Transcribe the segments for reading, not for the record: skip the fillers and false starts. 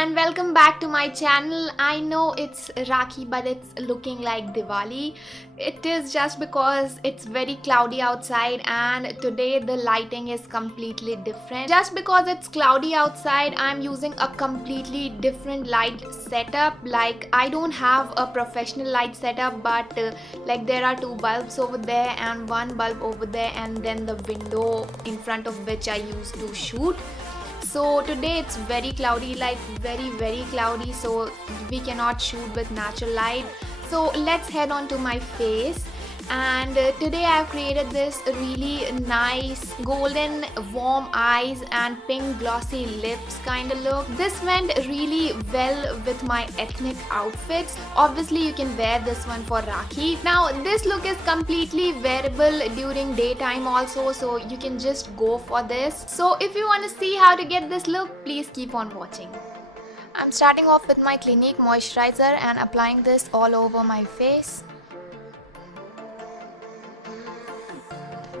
and welcome back to my channel. I know it's Rakhi, but it's looking like Diwali. It is just because it's very cloudy outside and today the lighting is completely different. Just because it's cloudy outside, I'm using a completely different light setup. Like, I don't have a professional light setup, but like there are two bulbs over there and one bulb over there, and then the window in front of which I use to shoot. So today it's very cloudy, like very cloudy, so we cannot shoot with natural light. So let's head on to my face. And today I've created this really nice golden warm eyes and pink glossy lips kind of look. This went really well with my ethnic outfits. Obviously you can wear this one for Rakhi. Now this look is completely wearable during daytime also, so you can just go for this. So if you want to see how to get this look, please keep on watching. I'm starting off with my Clinique moisturizer and applying this all over my face.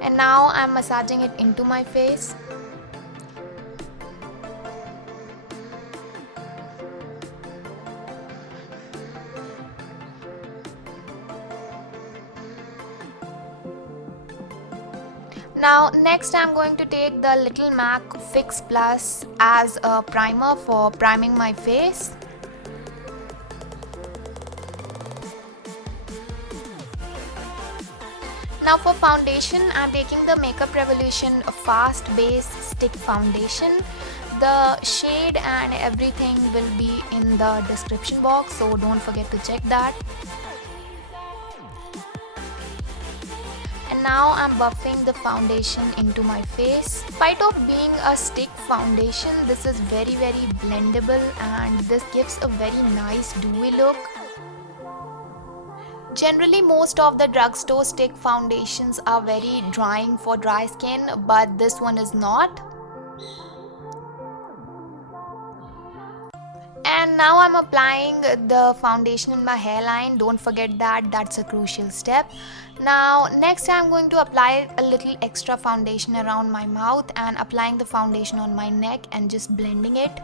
And now I'm massaging it into my face. Now next I'm going to take the Little Mac Fix Plus as a primer for priming my face. Now for foundation, I'm taking the Makeup Revolution Fast Base Stick Foundation. The shade and everything will be in the description box, so don't forget to check that. And now I'm buffing the foundation into my face. In spite of being a stick foundation, this is very blendable and this gives a very nice dewy look. Generally, most of the drugstore stick foundations are very drying for dry skin, but this one is not. And now I'm applying the foundation in my hairline. Don't forget that, that's a crucial step. Now next I'm going to apply a little extra foundation around my mouth and applying the foundation on my neck and just blending it.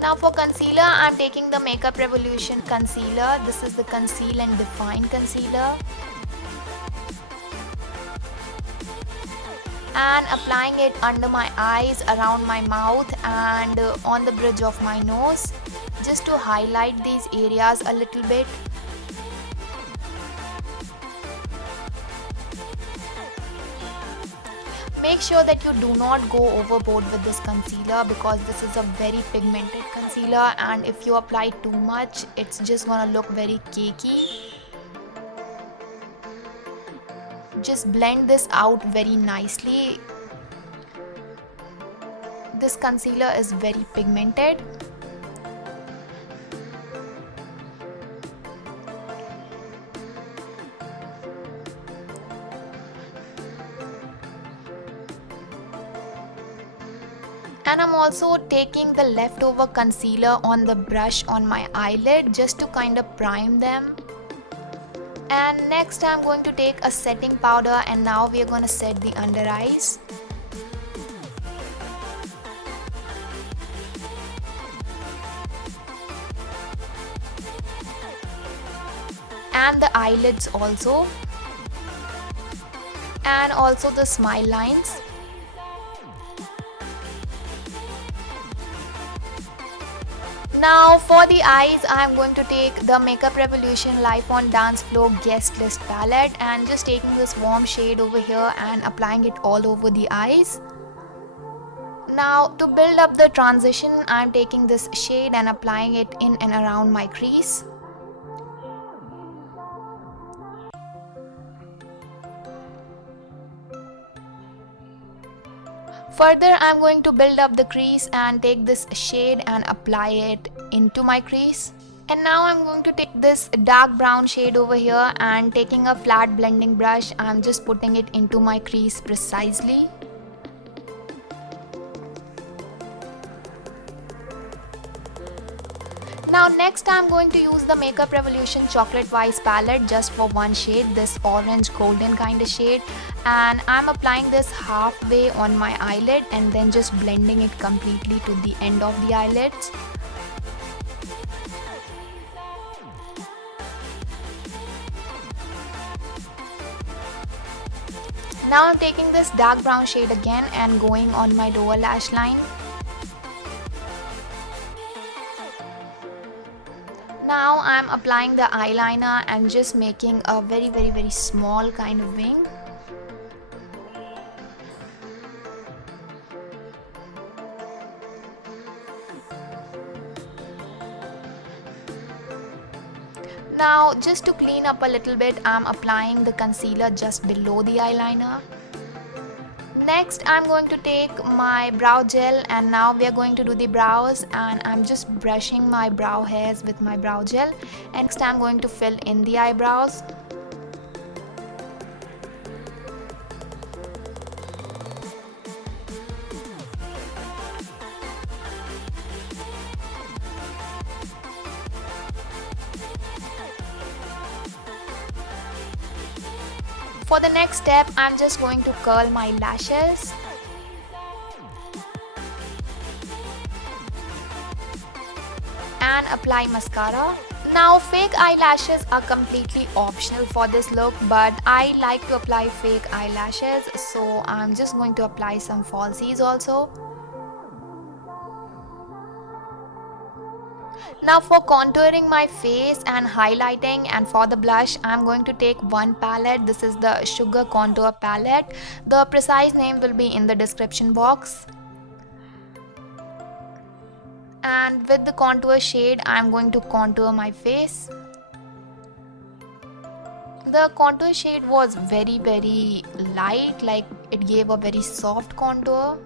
Now for concealer, I'm taking the Makeup Revolution concealer. This is the Conceal and Define concealer. And applying it under my eyes, around my mouth and on the bridge of my nose, just to highlight these areas a little bit. Make sure that you do not go overboard with this concealer because this is a very pigmented concealer, and if you apply too much, it's just gonna look very cakey. Just blend this out very nicely. This concealer is very pigmented. And I'm also taking the leftover concealer on the brush on my eyelid just to kind of prime them. And next I'm going to take a setting powder, and now we are going to set the under eyes. And the eyelids also. And also the smile lines. Now for the eyes, I'm going to take the Makeup Revolution Life on Dance Floor Guest List palette and just taking this warm shade over here and applying it all over the eyes. Now to build up the transition, I'm taking this shade and applying it in and around my crease. Further, I'm going to build up the crease and take this shade and apply it into my crease. And now I'm going to take this dark brown shade over here and taking a flat blending brush, I'm just putting it into my crease precisely. Now next I'm going to use the Makeup Revolution Chocolate Wise palette just for one shade, this orange golden kind of shade, and I'm applying this halfway on my eyelid and then just blending it completely to the end of the eyelids. Now I'm taking this dark brown shade again and going on my lower lash line. Now I'm applying the eyeliner and just making a very small kind of wing. Now just to clean up a little bit, I'm applying the concealer just below the eyeliner. Next I'm going to take my brow gel and now we are going to do the brows, and I'm just brushing my brow hairs with my brow gel, and next I'm going to fill in the eyebrows. For the next step, I'm just going to curl my lashes. And apply mascara. Now fake eyelashes are completely optional for this look, but I like to apply fake eyelashes, so I'm just going to apply some falsies also. Now for contouring my face and highlighting and for the blush, I'm going to take one palette. This is the Sugar Contour palette. The precise name will be in the description box. And with the contour shade, I'm going to contour my face. The contour shade was very light, like it gave a very soft contour.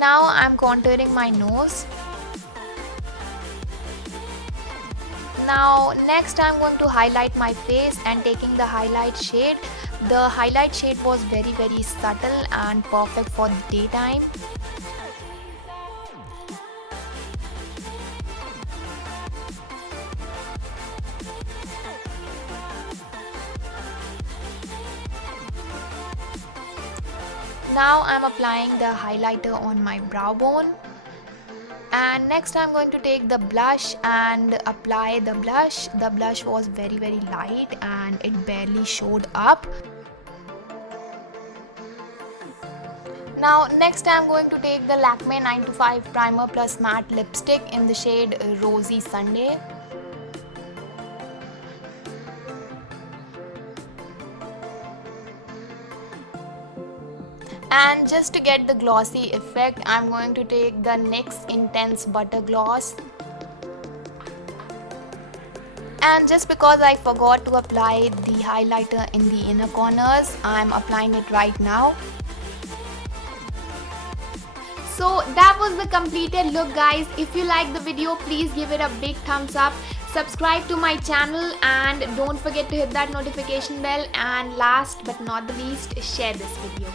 Now I'm contouring my nose. Now next I'm going to highlight my face and taking the highlight shade. The highlight shade was very subtle and perfect for the daytime. Now I'm applying the highlighter on my brow bone. And next I'm going to take the blush and apply the blush. The blush was very light and it barely showed up. Now next I'm going to take the Lakme 925 Primer Plus Matte Lipstick in the shade Rosy Sunday. And just to get the glossy effect, I'm going to take the NYX Intense Butter Gloss. And just because I forgot to apply the highlighter in the inner corners, I'm applying it right now. So that was the completed look, guys. If you like the video, please give it a big thumbs up. Subscribe to my channel and don't forget to hit that notification bell. And last but not the least, share this video.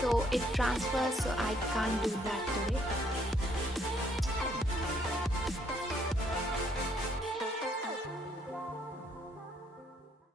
So it transfers, so I can't do that today.